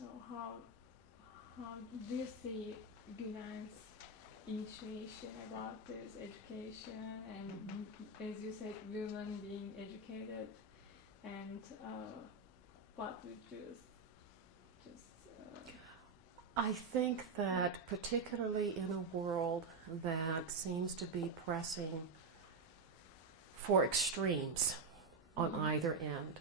So how do you see Gulen's intuition about this education and, as you said, women being educated, and what would you just I think that particularly in a world that seems to be pressing for extremes on either end,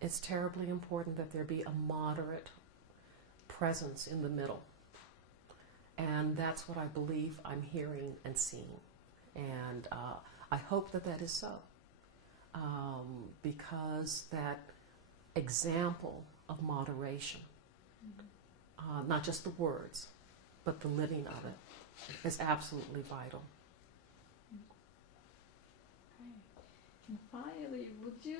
it's terribly important that there be a moderate presence in the middle. And that's what I believe I'm hearing and seeing. And I hope that that is so. Because that example of moderation, not just the words, but the living of it, is absolutely vital. Okay. And finally, would you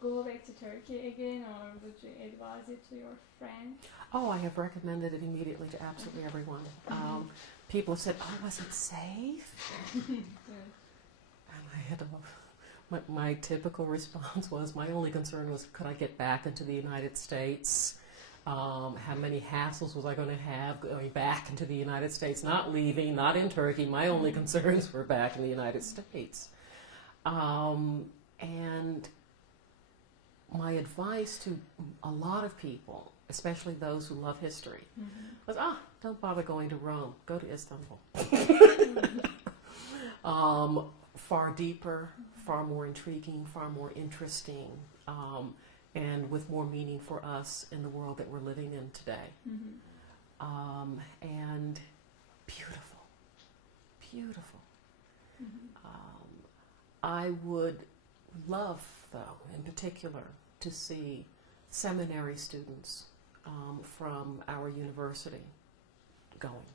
go back to Turkey again, or would you advise it to your friend? Oh, I have recommended it immediately to absolutely everyone. People have said, "Oh, was it safe?" And I had to. My typical response was, my only concern was, could I get back into the United States? How many hassles was I going to have going back into the United States? Not leaving, not in Turkey. My only concerns were back in the United States. And my advice to a lot of people, especially those who love history, was, don't bother going to Rome. Go to Istanbul. Far deeper, far more intriguing, far more interesting, and with more meaning for us in the world that we're living in today. And beautiful, beautiful. I would love, though, in particular, to see seminary students from our university going.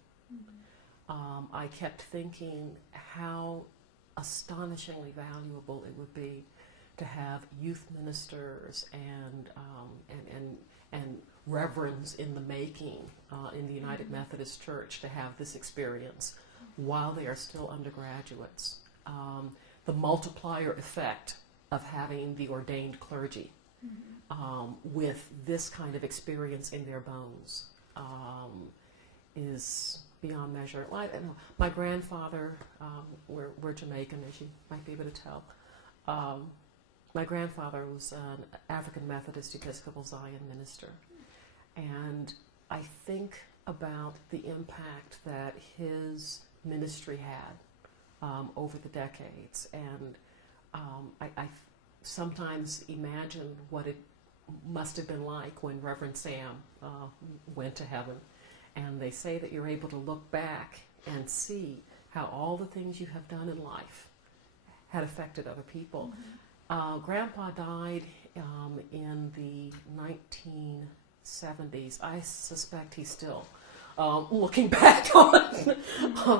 I kept thinking how astonishingly valuable it would be to have youth ministers and reverends in the making in the United Methodist Church to have this experience while they are still undergraduates. The multiplier effect of having the ordained clergy with this kind of experience in their bones is beyond measure. Well, I don't know. My grandfather, we're Jamaican, as you might be able to tell. My grandfather was an African Methodist Episcopal Zion minister. And I think about the impact that his ministry had over the decades. And I sometimes imagine what it must have been like when Reverend Sam went to heaven. And they say that you're able to look back and see how all the things you have done in life had affected other people. Grandpa died in the 1970s. I suspect he's still looking back on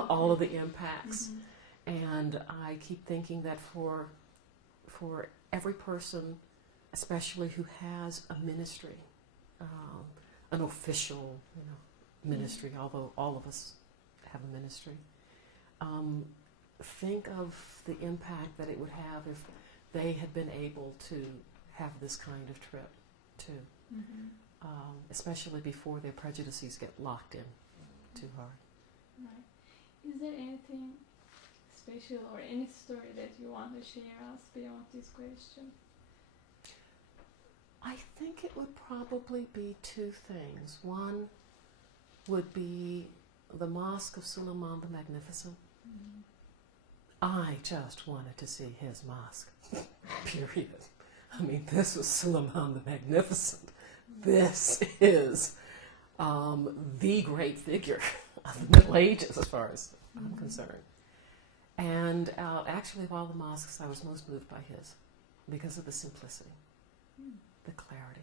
all of the impacts. And I keep thinking that for every person, especially who has a ministry, an official, ministry, although all of us have a ministry, think of the impact that it would have if they had been able to have this kind of trip too, especially before their prejudices get locked in too hard. Right. Is there anything special or any story that you want to share us beyond this question? I think it would probably be two things. One would be the Mosque of Suleiman the Magnificent. I just wanted to see his mosque, period. I mean, this was Suleiman the Magnificent. This is the great figure of the Middle Ages, as far as I'm concerned. And actually, of all the mosques, I was most moved by his because of the simplicity, the clarity.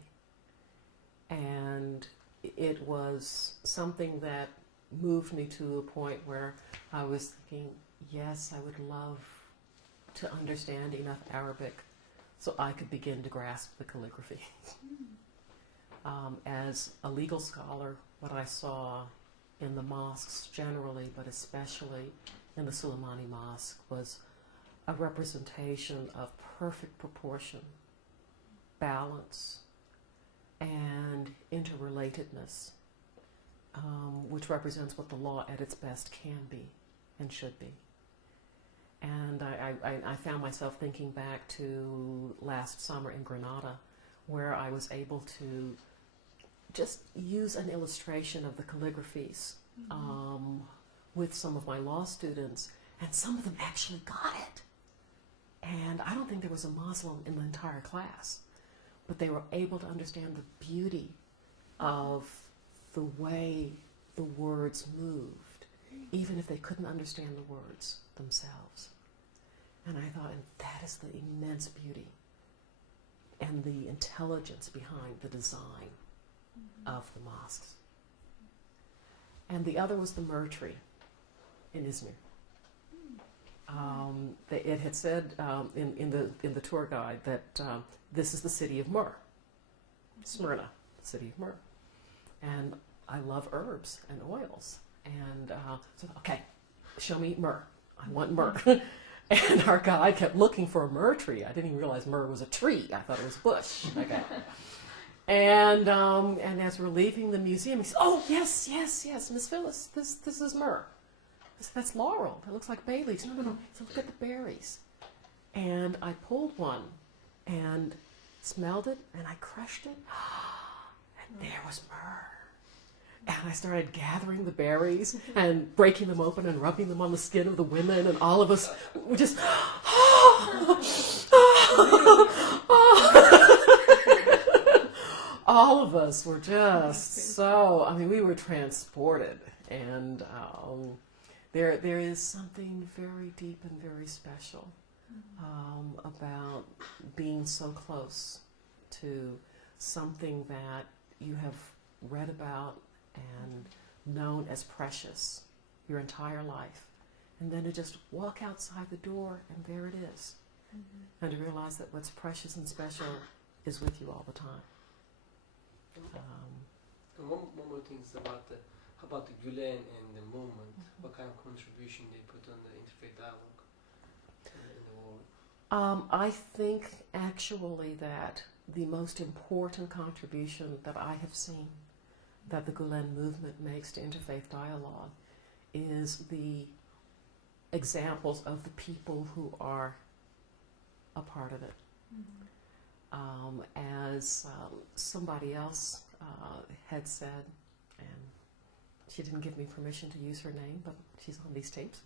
And it was something that moved me to a point where I was thinking, yes, I would love to understand enough Arabic so I could begin to grasp the calligraphy. As a legal scholar, what I saw in the mosques generally, but especially in the Suleimani Mosque, was a representation of perfect proportion, balance, and interrelatedness, which represents what the law at its best can be and should be. And I found myself thinking back to last summer in Granada, where I was able to just use an illustration of the calligraphies with some of my law students, and some of them actually got it. And I don't think there was a Muslim in the entire class, but they were able to understand the beauty of the way the words moved, even if they couldn't understand the words themselves. And I thought, and that is the immense beauty and the intelligence behind the design of the mosques. And the other was the Myrrh tree in Izmir. It had said in the tour guide that this is the city of myrrh, Smyrna, the city of myrrh. And I love herbs and oils. And so, okay, show me myrrh. I want myrrh. And our guide kept looking for a myrrh tree. I didn't even realize myrrh was a tree. I thought it was a bush. Okay. And as we're leaving the museum, he said, "Oh, yes, Miss Phyllis, this is myrrh." I said, "That's laurel. That looks like bay leaves." No. He said, "Look at the berries." And I pulled one and smelled it, and I crushed it, and there was myrrh. And I started gathering the berries and breaking them open and rubbing them on the skin of the women, and all of us were just, all of us were just so, I mean, we were transported. And there is something very deep and very special about being so close to something that you have read about and known as precious your entire life, and then to just walk outside the door and there it is, and to realize that what's precious and special is with you all the time. One more thing is about the Gulen and the movement. What kind of contribution they put on the interfaith dialogue in the world? I think actually that the most important contribution that I have seen that the Gulen Movement makes to interfaith dialogue is the examples of the people who are a part of it. As somebody else had said, and she didn't give me permission to use her name, but she's on these tapes.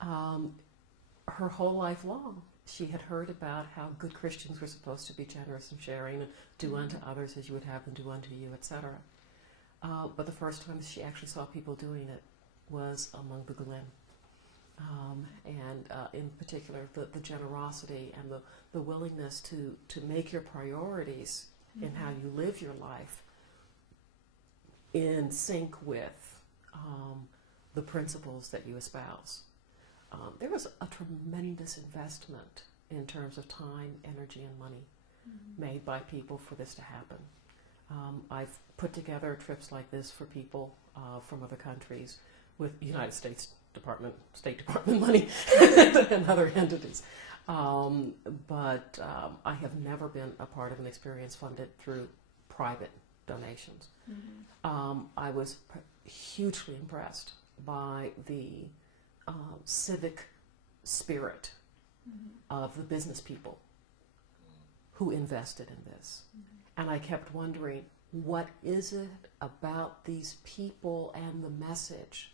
Her whole life long, she had heard about how good Christians were supposed to be generous and sharing and do unto others as you would have them do unto you, etc. But the first time she actually saw people doing it was among the Gulen. And in particular, the generosity and the willingness to make your priorities in how you live your life in sync with the principles that you espouse. There was a tremendous investment in terms of time, energy, and money made by people for this to happen. I've put together trips like this for people from other countries with United States State Department money and other entities. But I have never been a part of an experience funded through private donations. I was hugely impressed by the civic spirit of the business people who invested in this. And I kept wondering, what is it about these people and the message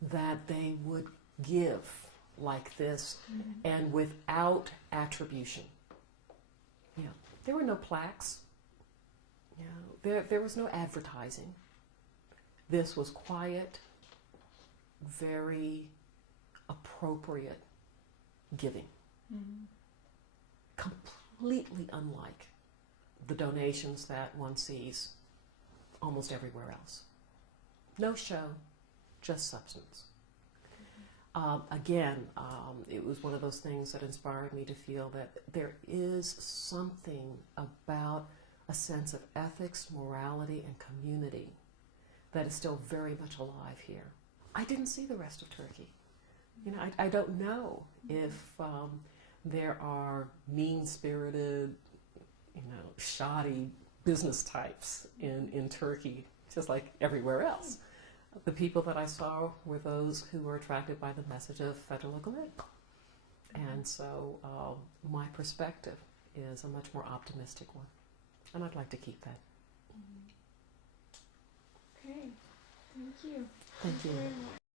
that they would give like this and without attribution? You know, there were no plaques. You know, there was no advertising. This was quiet, very appropriate giving. Completely unlike the donations that one sees almost everywhere else. No show, just substance. Again, it was one of those things that inspired me to feel that there is something about a sense of ethics, morality, and community that is still very much alive here. I didn't see the rest of Turkey. You know, I don't know if there are mean-spirited, you know, shoddy business types in Turkey, just like everywhere else. The people that I saw were those who were attracted by the message of Fethullah Gulen. And so my perspective is a much more optimistic one. And I'd like to keep that. Okay, thank you. Thank you. Very much.